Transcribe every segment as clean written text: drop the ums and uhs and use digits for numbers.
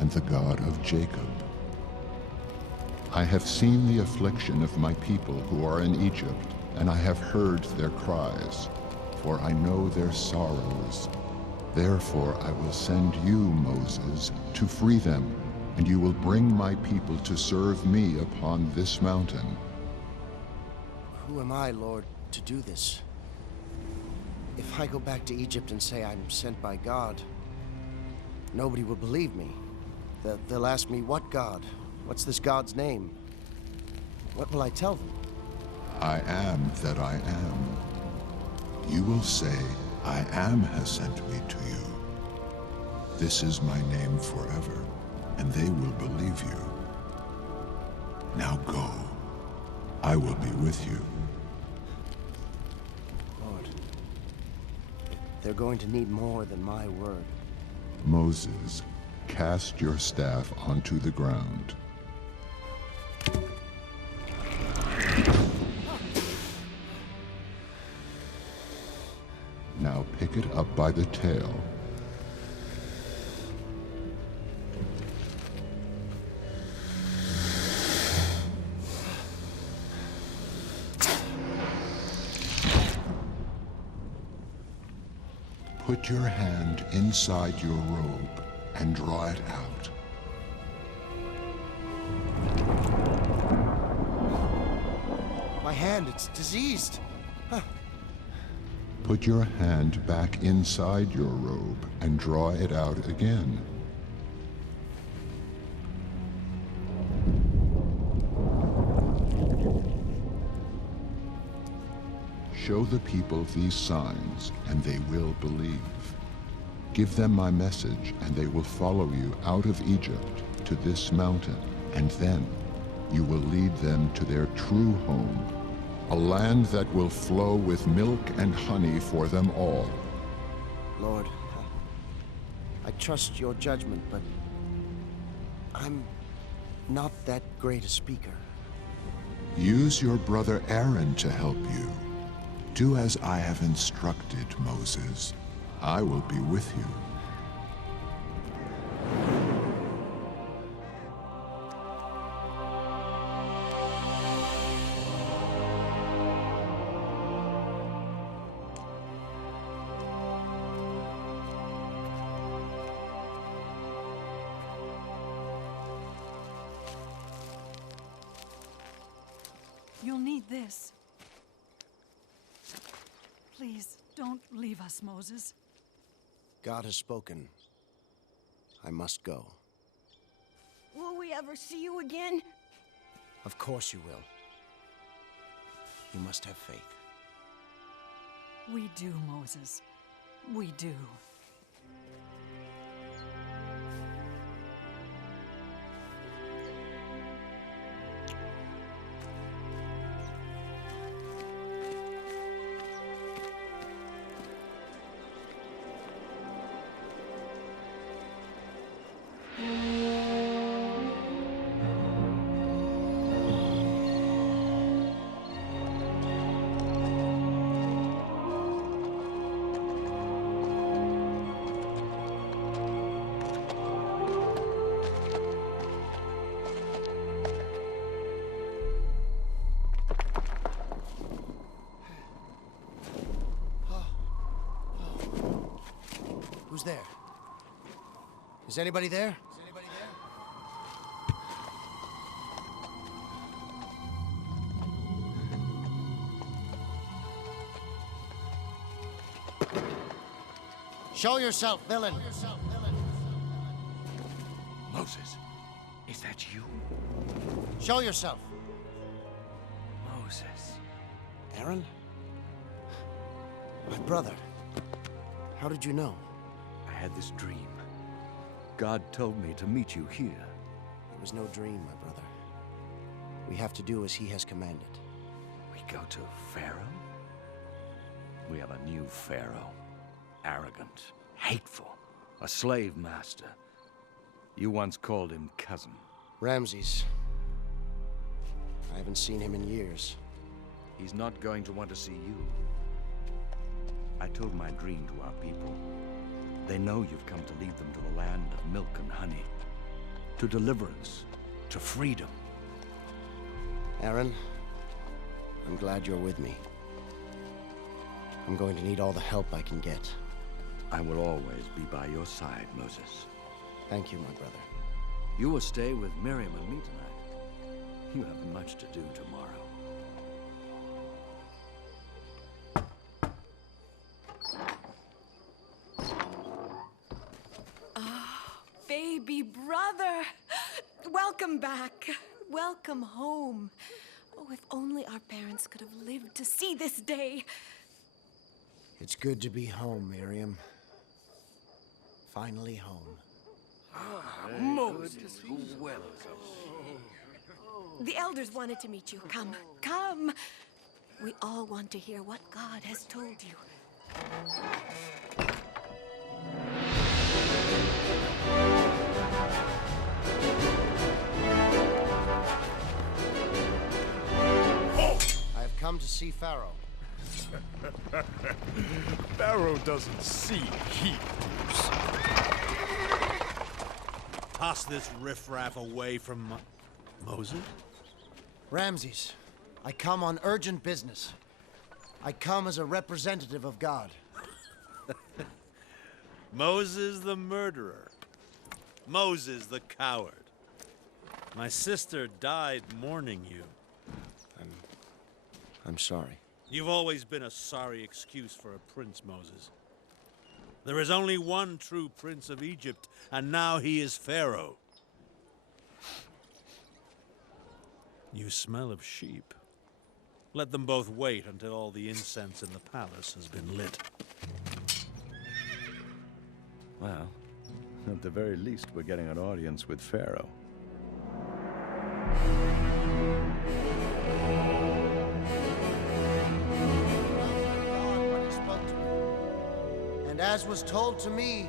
and the God of Jacob. I have seen the affliction of my people who are in Egypt, and I have heard their cries, for I know their sorrows. Therefore I will send you, Moses, to free them, and you will bring my people to serve me upon this mountain. Who am I, Lord, to do this? If I go back to Egypt and say I'm sent by God, nobody will believe me. They'll ask me, what God? What's this God's name? What will I tell them? I am that I am. You will say, I am has sent me to you. This is my name forever, and they will believe you. Now go. I will be with you. Lord, they're going to need more than my word. Moses, cast your staff onto the ground. Now pick it up by the tail. Put your hand inside your robe and draw it out. My hand, it's diseased. Put your hand back inside your robe and draw it out again. Show the people these signs, and they will believe. Give them my message, and they will follow you out of Egypt to this mountain, and then you will lead them to their true home, a land that will flow with milk and honey for them all. Lord, I trust your judgment, but I'm not that great a speaker. Use your brother Aaron to help you. Do as I have instructed, Moses. I will be with you. You'll need this. Please, don't leave us, Moses. God has spoken. I must go. Will we ever see you again? Of course you will. You must have faith. We do, Moses. We do. Who's there? Is anybody there? Show yourself, villain! Moses, is that you? Show yourself! Moses. Aaron? My brother. How did you know? I had this dream. God told me to meet you here. It was no dream, my brother. We have to do as he has commanded. We go to Pharaoh? We have a new Pharaoh. Arrogant, hateful, a slave master. You once called him cousin. Ramses. I haven't seen him in years. He's not going to want to see you. I told my dream to our people. They know you've come to lead them to the land of milk and honey. to deliverance, to freedom. Aaron, I'm glad you're with me. I'm going to need all the help I can get. I will always be by your side, Moses. Thank you, my brother. You will stay with Miriam and me tonight. You have much to do tomorrow. Baby brother! Welcome back. Welcome home. Oh, if only our parents could have lived to see this day. It's good to be home, Miriam. Finally home. Moses, welcome. The elders wanted to meet you. Come, come. We all want to hear what God has told you. I have come to see Pharaoh. Pharaoh doesn't see Hebrews. Toss this riffraff away from Moses? Ramses, I come on urgent business. I come as a representative of God. Moses the murderer. Moses the coward. My sister died mourning you. I'm sorry. You've always been a sorry excuse for a prince, Moses. There is only one true prince of Egypt, and now he is Pharaoh. You smell of sheep. Let them both wait until all the incense in the palace has been lit. Well, at the very least, we're getting an audience with Pharaoh. And as was told to me,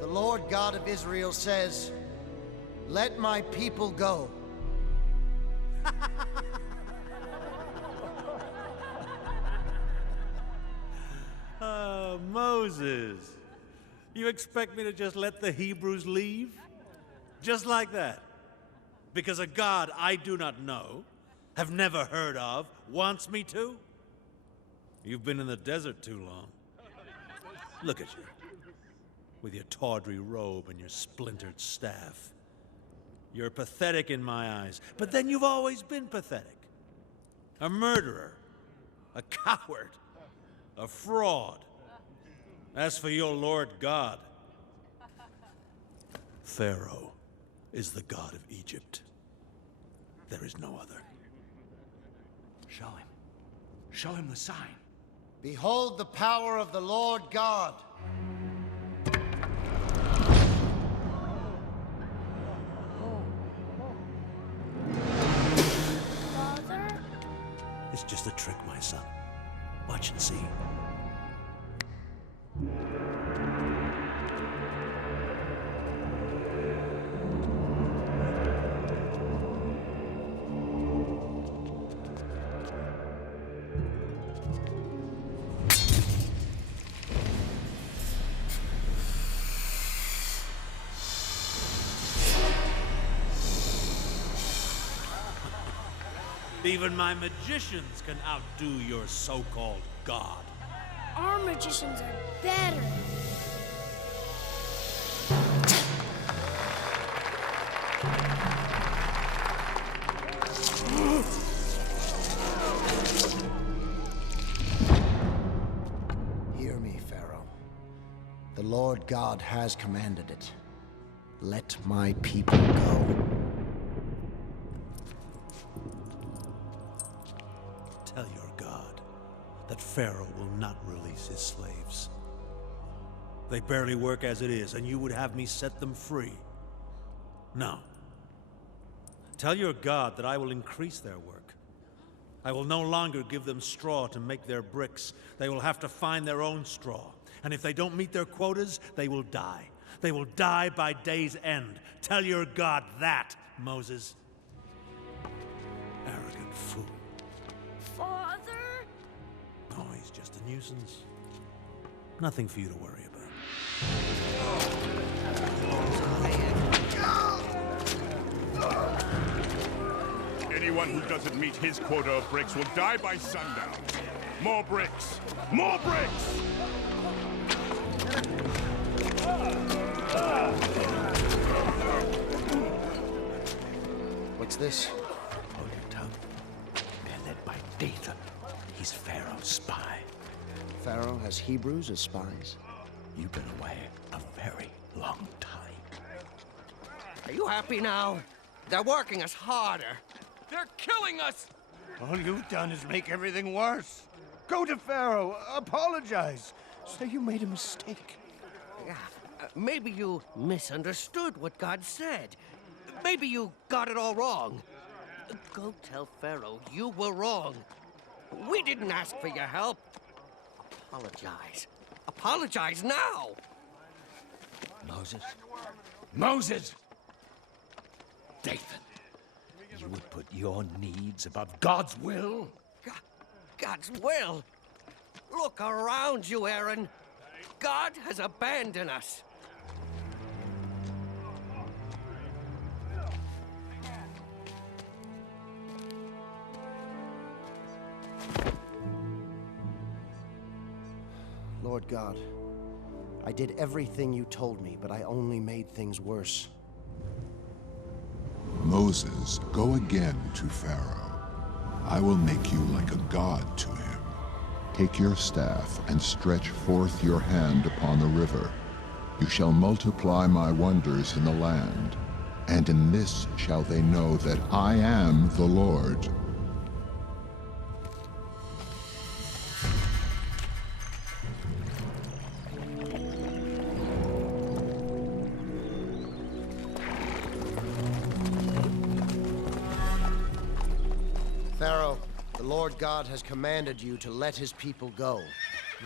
the Lord God of Israel says, "Let my people go." Moses, you expect me to just let the Hebrews leave? Just like that? Because a God I do not know, have never heard of, wants me to? You've been in the desert too long. Look at you, with your tawdry robe and your splintered staff. You're pathetic in my eyes, but then you've always been pathetic. A murderer, a coward, a fraud. As for your Lord God, Pharaoh is the god of Egypt. There is no other. Show him. Show him the sign. Behold the power of the Lord God. Father? It's just a trick, my son. Watch and see. Even my magicians can outdo your so-called god. Our magicians are better. Hear me, Pharaoh. The Lord God has commanded it. Let my people go. Tell your god that Pharaoh will not release his slaves. They barely work as it is, and you would have me set them free. No. Tell your god that I will increase their work. I will no longer give them straw to make their bricks. They will have to find their own straw. And if they don't meet their quotas, they will die. They will die by day's end. Tell your god that, Moses. Arrogant fool. Father? Oh, he's just a nuisance. Nothing for you to worry about. Anyone who doesn't meet his quota of bricks will die by sundown. More bricks! More bricks! What's this? Hold your tongue. They're led by Dathan. He's Pharaoh's spy. Pharaoh has Hebrews as spies? You've been away a very long time. Are you happy now? They're working us harder. They're killing us! All you've done is make everything worse. Go to Pharaoh, apologize. Say you made a mistake. Yeah, maybe you misunderstood what God said. Maybe you got it all wrong. Go tell Pharaoh you were wrong. We didn't ask for your help. Apologize. Apologize now! Moses? Moses! Dathan, you would put your needs above God's will? God's will? Look around you, Aaron. God has abandoned us. Lord God, I did everything you told me, but I only made things worse. Moses, go again to Pharaoh. I will make you like a god to him. Take your staff and stretch forth your hand upon the river. You shall multiply my wonders in the land, and in this shall they know that I am the Lord. Pharaoh, the Lord God has commanded you to let his people go.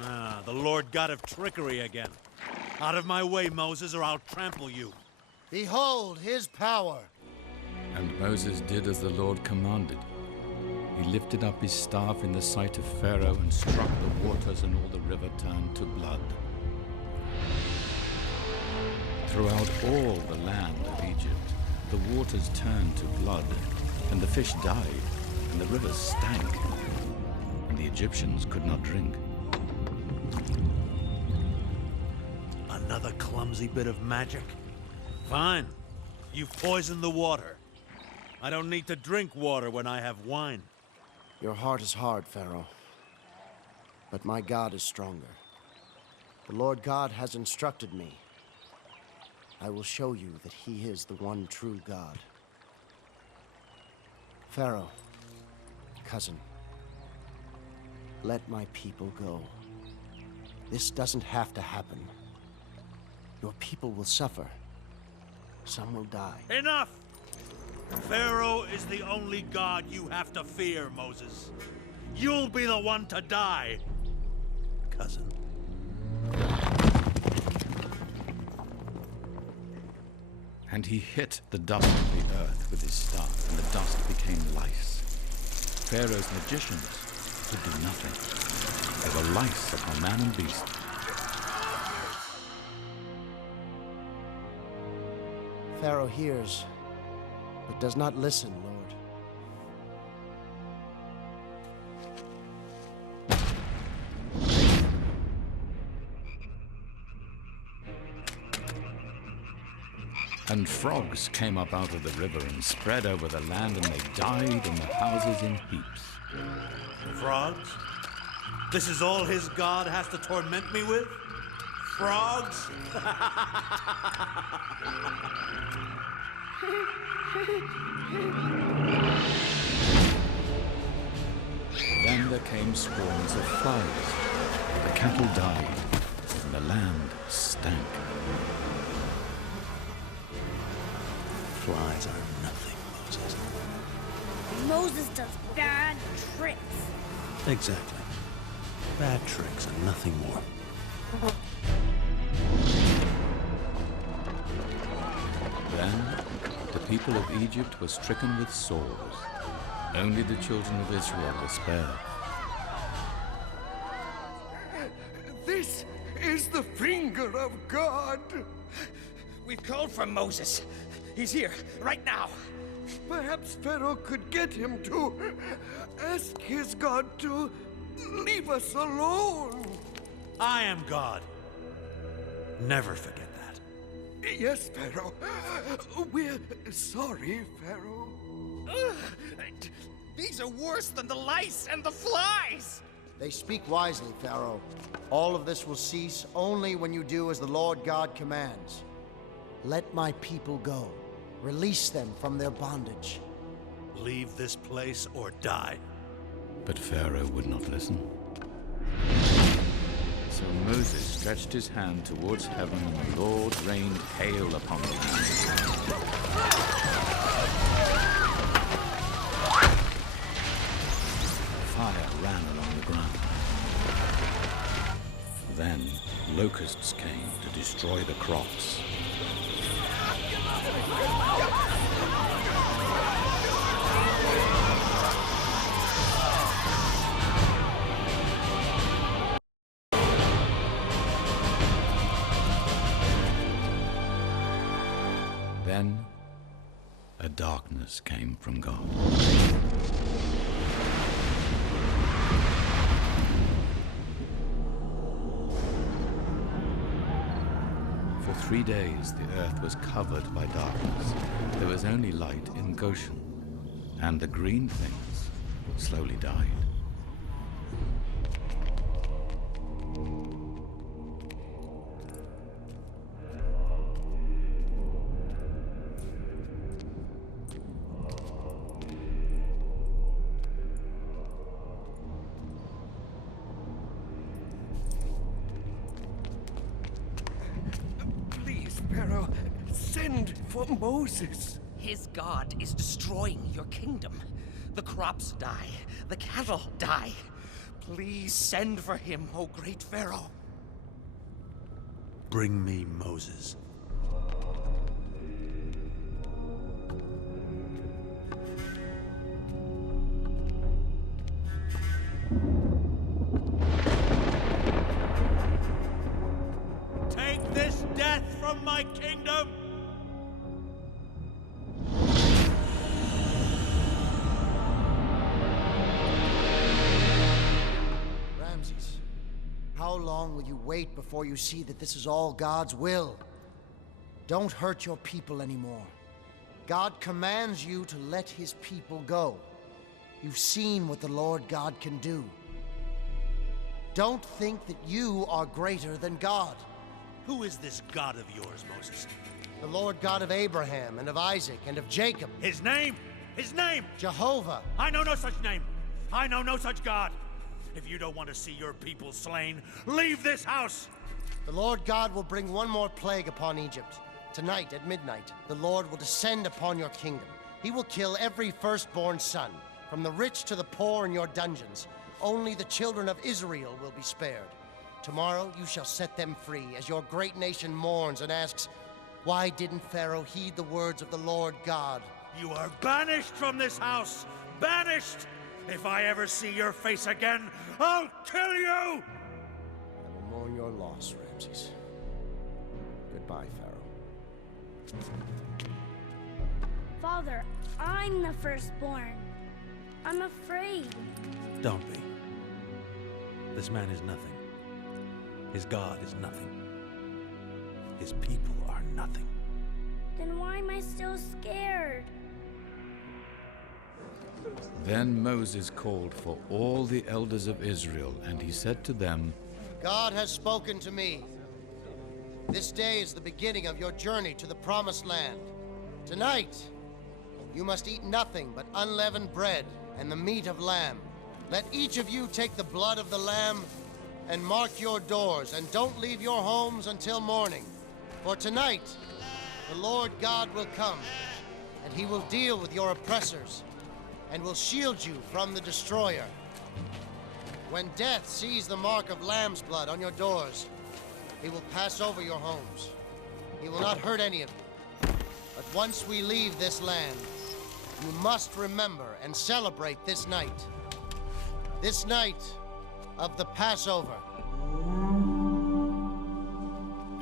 Ah, the Lord God of trickery again. Out of my way, Moses, or I'll trample you. Behold his power! And Moses did as the Lord commanded. He lifted up his staff in the sight of Pharaoh and struck the waters, and all the river turned to blood. Throughout all the land of Egypt, the waters turned to blood, and the fish died, and the rivers stank, and the Egyptians could not drink. Another clumsy bit of magic? Fine. You've poisoned the water. I don't need to drink water when I have wine. Your heart is hard, Pharaoh. But my God is stronger. The Lord God has instructed me. I will show you that he is the one true God. Pharaoh, cousin, let my people go. This doesn't have to happen. Your people will suffer. Some will die. Enough! Pharaoh is the only god you have to fear, Moses. You'll be the one to die, cousin. And he hit the dust of the earth with his staff, and the dust became lice. Pharaoh's magicians could do nothing. There were lice upon man and beast. Pharaoh hears, but does not listen, Lord. And frogs came up out of the river and spread over the land, and they died in the houses in heaps. Frogs? This is all his god has to torment me with? Frogs? Then there came swarms of flies. The cattle died, and the land stank. Flies are nothing, Moses. Moses does bad tricks. Exactly. Bad tricks and nothing more. Then the people of Egypt were stricken with sores. Only the children of Israel were spared. This is the finger of God. We've called for Moses. He's here, right now. Perhaps Pharaoh could get him to ask his God to leave us alone. I am God. Never forget that. Yes, Pharaoh. We're sorry, Pharaoh. These are worse than the lice and the flies! They speak wisely, Pharaoh. All of this will cease only when you do as the Lord God commands. Let my people go. Release them from their bondage. Leave this place or die. But Pharaoh would not listen. So Moses stretched his hand towards heaven, and the Lord rained hail upon the land. Fire ran along the ground. Then locusts came to destroy the crops. Then a darkness came from God. For 3 days the earth was covered by darkness. There was only light in Goshen, and the green things slowly died. Please, Pharaoh, send for Moses. His God is destroying your kingdom. The crops die. The cattle die. Please send for him, O great Pharaoh. Bring me Moses. Take this death from my kingdom! Ramses, how long will you wait before you see that this is all God's will? Don't hurt your people anymore. God commands you to let his people go. You've seen what the Lord God can do. Don't think that you are greater than God. Who is this God of yours, Moses? The Lord God of Abraham and of Isaac and of Jacob. His name? His name! Jehovah. I know no such name. I know no such God. If you don't want to see your people slain, leave this house! The Lord God will bring one more plague upon Egypt. Tonight at midnight, the Lord will descend upon your kingdom. He will kill every firstborn son, from the rich to the poor in your dungeons. Only the children of Israel will be spared. Tomorrow you shall set them free, as your great nation mourns and asks, why didn't Pharaoh heed the words of the Lord God? You are banished from this house! Banished! If I ever see your face again, I'll kill you! I will mourn your loss, Ramses. Goodbye, Pharaoh. Father, I'm the firstborn. I'm afraid. Don't be. This man is nothing. His God is nothing. His people are nothing. Then why am I still scared? Then Moses called for all the elders of Israel, and he said to them, God has spoken to me. This day is the beginning of your journey to the Promised Land. Tonight, you must eat nothing but unleavened bread and the meat of lamb. Let each of you take the blood of the lamb and mark your doors, and don't leave your homes until morning. For tonight, the Lord God will come, and he will deal with your oppressors, and will shield you from the destroyer. When death sees the mark of lamb's blood on your doors, he will pass over your homes. He will not hurt any of you. But once we leave this land, you must remember and celebrate this night. This night of the Passover.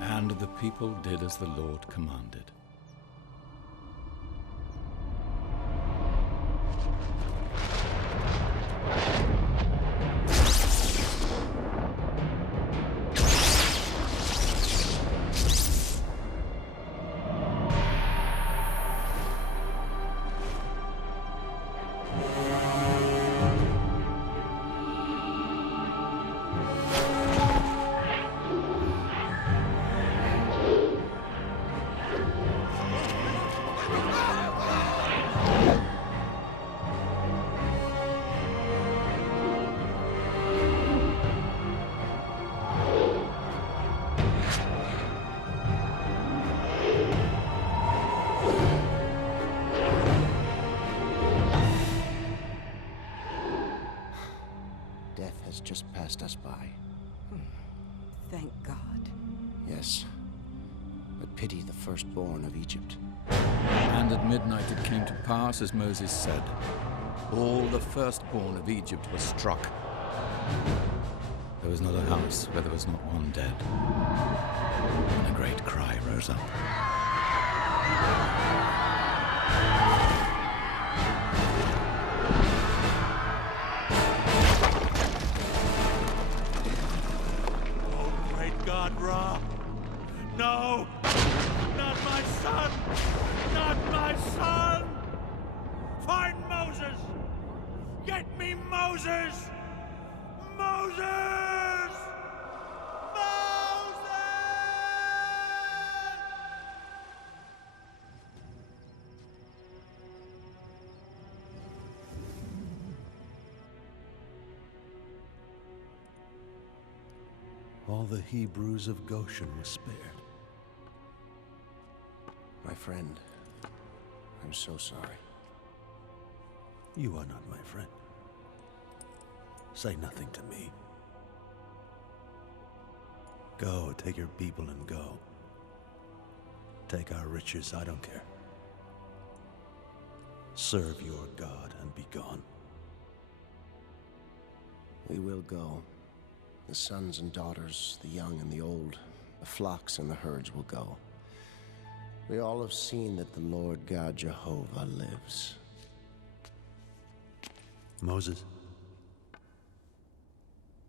And the people did as the Lord commanded. just passed us by. Thank God. Yes. But pity the firstborn of Egypt. And at midnight it came to pass as Moses said. All the firstborn of Egypt were struck. There was not a house where there was not one dead. And a great cry rose up. Oh, great God, Ra! No! Not my son! Not my son! Find Moses! Get me Moses! Moses! Moses! All the Hebrews of Goshen were spared. My friend, I'm so sorry. You are not my friend. Say nothing to me. Go, take your people and go. Take our riches, I don't care. Serve your God and be gone. We will go. The sons and daughters, the young and the old, the flocks and the herds will go. We all have seen that the Lord God Jehovah lives. Moses,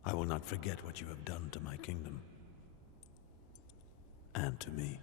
I will not forget what you have done to my kingdom and to me.